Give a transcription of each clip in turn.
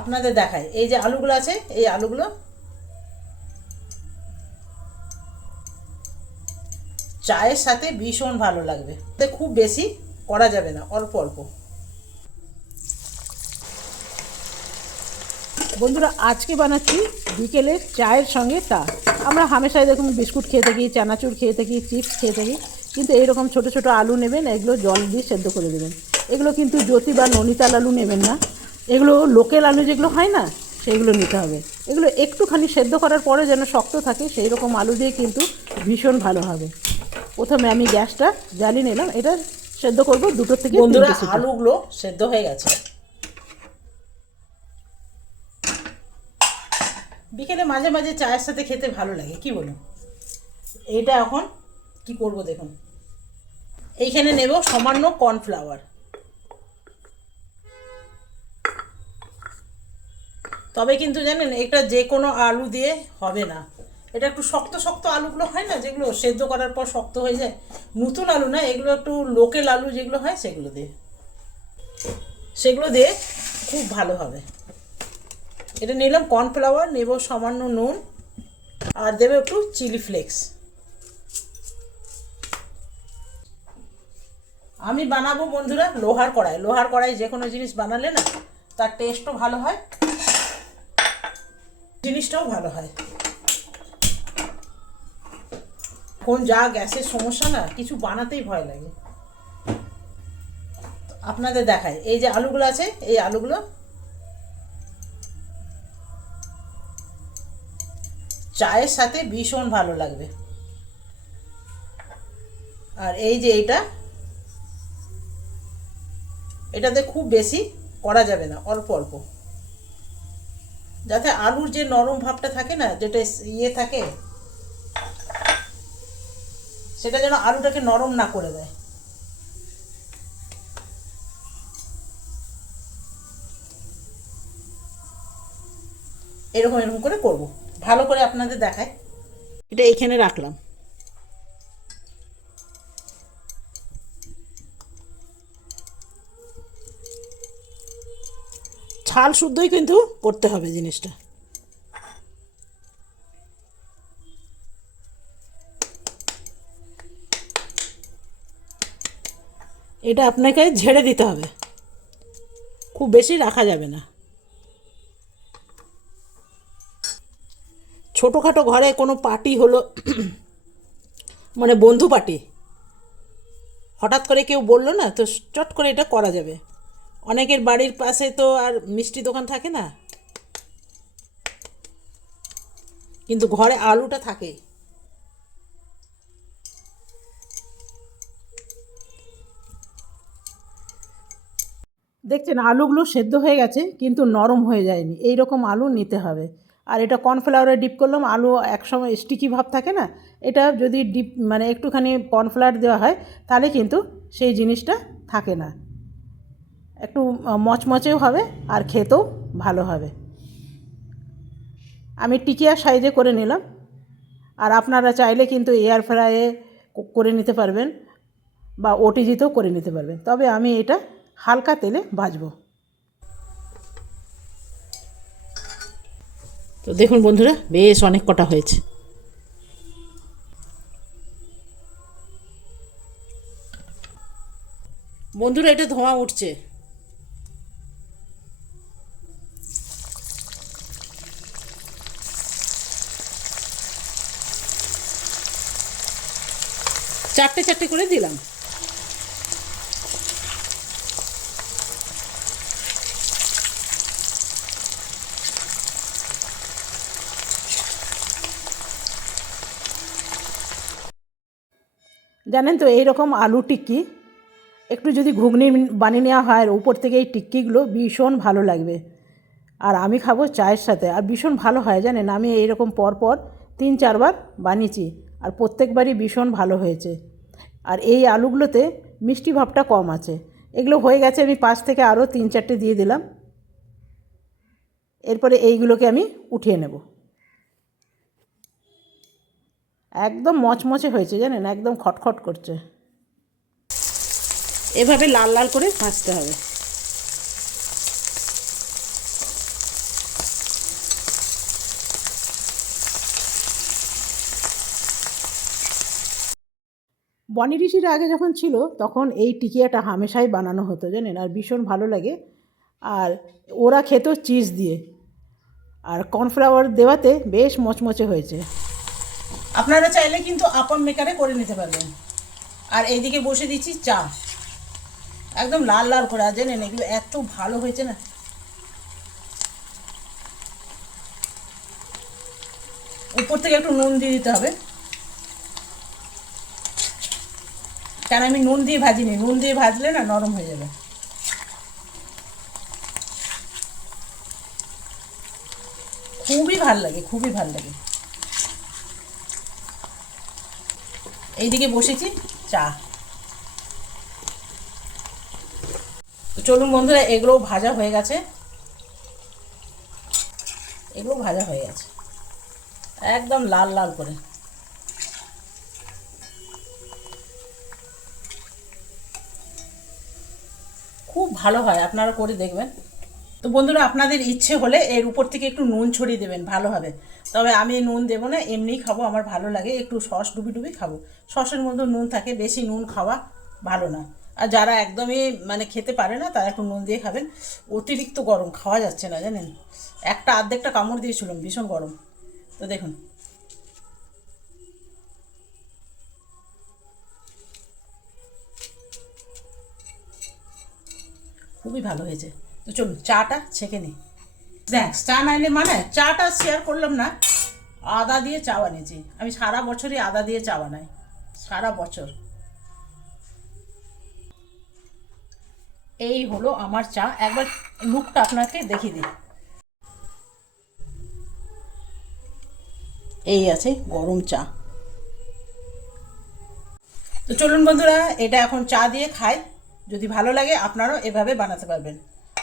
আপনাদের দেখায় এই যে আলুগুলো আছে, এই আলুগুলো চায়ের সাথে ভীষণ ভালো লাগবে। খুব বেশি করা যাবে না, অল্প অল্প। বন্ধুরা, আজকে বানাচ্ছি বিকেলের চায়ের সঙ্গে চা। আমরা হামেশাই দেখুন বিস্কুট খেয়ে থাকি, চানাচুর খেয়ে থাকি, চিপস খেয়ে থাকি, কিন্তু এইরকম ছোটো ছোটো আলু নেবেন, এগুলো জল দিয়ে সেদ্ধ করে দেবেন। এগুলো কিন্তু জ্যোতি বা ননিতাল আলু নেবেন না, এগুলো লোকাল আলু যেগুলো হয় না সেইগুলো নিতে হবে। এগুলো একটুখানি সেদ্ধ করার পরে যেন শক্ত থাকে সেই রকম আলু দিয়ে কিন্তু ভীষণ ভালো হবে। প্রথমে আমি গ্যাসটা জ্বালিয়ে নিলাম, এটা সেদ্ধ করবো 2 থেকে 3 সিটি। আলুগুলো সেদ্ধ হয়ে গেছে। বিকেলে মাঝে মাঝে চায়ের সাথে খেতে ভালো লাগে, কি বলুন। এইটা এখন কি করব দেখুন, এইখানে নেব সামান্য কর্নফ্লাওয়ার। তবে কিন্তু জানেন এটা যে কোনো আলু দিয়ে হবে না, এটা একটু শক্ত শক্ত আলুগুলো হয় না, যেগুলো সেদ্ধ করার পর শক্ত হয়ে যায়, নতুন আলু না এগুলো, একটু লোকাল আলু যেগুলো হয় সেগুলো দিয়ে খুব ভালো হবে। এটা নিলাম কর্নফ্লাওয়ার, নেব সামান্য নুন, আর দেবে একটু চিলি ফ্লেক্স। আমি বানাবো বন্ধুরা লোহার কড়াই যে কোনো জিনিস বানালে না তার টেস্টও ভালো হয়, জিনিসটাও ভালো হয়। এখন যা গ্যাসের সমস্যা না, কিছু বানাতেই ভয় লাগে। আপনাদের দেখায় এই যে আলুগুলো আছে, এই আলুগুলো চায়ের সাথে ভীষণ ভালো লাগবে। আর এই যে এটাতে খুব বেশি করা যাবে না, অল্প অল্প, যাতে আলুর যে নরম ভাবটা থাকে না, যেটা থাকে, সেটা যেন আলুটাকে নরম না করে দেয়। এরকম এরকম করে করব, ভালো করে আপনাদের দেখায়। এটা এইখানে রাখলাম। ছাল শুদ্ধই কিন্তু করতে হবে জিনিসটা। এটা আপনাকে ঝেড়ে দিতে হবে, খুব বেশি রাখা যাবে না। ছোটোখাটো ঘরে কোনো পার্টি হলো, মানে বন্ধু পার্টি, হঠাৎ করে কেউ বললো না, তো চট করে এটা করা যাবে। অনেকের বাড়ির পাশে তো আর মিষ্টি দোকান থাকে না, কিন্তু ঘরে আলুটা থাকে। দেখছেন আলুগুলো সেদ্ধ হয়ে গেছে কিন্তু নরম হয়ে যায়নি, এই রকম আলু নিতে হবে। আর এটা কর্নফ্লাওয়ারে ডিপ করলাম, আলু একসময় স্টিকি ভাব থাকে না, এটা যদি ডিপ মানে একটুখানি কর্নফ্লাওয়ার দেওয়া হয় তাহলে কিন্তু সেই জিনিসটা থাকে না, একটু মচমচেও হবে আর খেতেও ভালো হবে। আমি টিকিয়া সাইজে করে নিলাম, আর আপনারা চাইলে কিন্তু এয়ার ফ্রাইয়ে করে নিতে পারবেন বা ওটিজিতেও করে নিতে পারবেন, তবে আমি এটা হালকা তেলে ভাজবো। তো দেখুন বন্ধুরা, বেশ অনেক কটা হয়েছে। বন্ধুরা, এটা ধোঁয়া উঠছে। চারটে চারটে করে দিলাম। জানেন তো এইরকম আলু টিক্কি একটু যদি ঘুগনি বানিয়ে নেওয়া হয়, আর উপর থেকে এই টিক্কিগুলো ভীষণ ভালো লাগবে। আর আমি খাবো চায়ের সাথে, আর ভীষণ ভালো হয় জানেন। আমি এইরকম পরপর 3-4 বার বানিয়েছি, আর প্রত্যেকবারই ভীষণ ভালো হয়েছে। আর এই আলুগুলোতে মিষ্টি ভাবটা কম আছে। এগুলো হয়ে গেছে, আমি 5 থেকে আরও 3-4টে দিয়ে দিলাম। এরপরে এইগুলোকে আমি উঠিয়ে নেব। একদম মচমচে হয়েছে জানেন, একদম খটখট করছে। এভাবে লাল লাল করে ভাজতে হবে। বনি ঋষির আগে যখন ছিল তখন এই টিকিয়াটা হামেশাই বানানো হতো জানেন, আর ভীষণ ভালো লাগে। আর ওরা খেত চিজ দিয়ে, আর কর্নফ্লাওয়ার দেওয়াতে বেশ মচমচে হয়েছে। আপনারা চাইলে কিন্তু আপাম মেকারে করে নিতে পারবেন। আর এইদিকে বসে দিচ্ছি চা, একদম লাল লাল করে। আর জানেন এগুলো এত ভালো হয়েছে না। উপর থেকে একটু নুন দিয়ে দিতে হবে, কারণ আমি নুন দিয়ে ভাজিনি, নুন দিয়ে ভাজলে না নরম হয়ে যাবে। খুবই ভাল লাগে, খুবই ভাল লাগে। এইদিকে বসেছি চা। তো চলুন বন্ধুরা, এগুলো ভাজা হয়ে গেছে, এগুলো ভাজা হয়ে গেছে একদম লাল লাল করে। খুব ভালো হয়, আপনারা করে দেখবেন। তো বন্ধুরা, আপনাদের ইচ্ছে হলে এর উপর থেকে একটু নুন ছড়িয়ে দেবেন, ভালো হবে। তবে আমি নুন দেবো না, এমনিই খাবো, আমার ভালো লাগে একটু সস ডুবি ডুবি খাবো। সসের মধ্যে নুন থাকে, বেশি নুন খাওয়া ভালো না। আর যারা একদমই মানে খেতে পারে না তারা একটু নুন দিয়ে খাবেন। অতিরিক্ত গরম, খাওয়া যাচ্ছে না জানেন। একটা অর্ধেকটা কামড় দিয়েছিলাম, ভীষণ গরম। তো দেখুন, খুবই ভালো হয়েছে। তো চলুন চাটা ছেঁকে নিই। স্ন্যাক্স চা নাইলে মানে চাটা শেয়ার করলাম না। আদা দিয়ে চা বানিয়েছি আমি, সারা বছরই আদা দিয়ে চা বানাই, সারা বছর। এই হলো আমার চা, একবার লুকটা আপনাকে দেখিয়ে দিই। এই আছে গরম চা। তো চলুন বন্ধুরা, এটা এখন চা দিয়ে খাই। যদি ভালো লাগে আপনারাও এভাবে বানাতে পারবেন।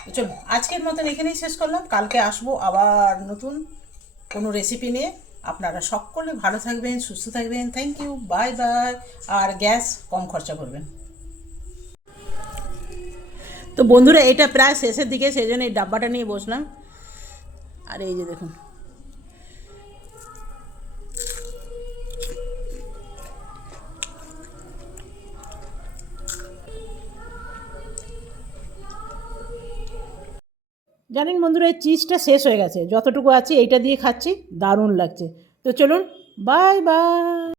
তো চলুন, আজকের মতন এখানেই শেষ করলাম। কালকে আসবো আবার নতুন কোনো রেসিপি নিয়ে। আপনারা সকলে ভালো থাকবেন, সুস্থ থাকবেন। Thank you, bye bye. আর গ্যাস কম খরচা করবেন। তো বন্ধুরা, এটা প্রায় শেষের দিকে, সেই জন্য এই ডাব্বাটা নিয়ে বসলাম। আর এই যে দেখুন, জানেন বন্ধুরা, এই চিজটা শেষ হয়ে গেছে, যতটুকু আছে এইটা দিয়ে খাচ্ছি, দারুণ লাগছে। তো চলুন, বাই বাই।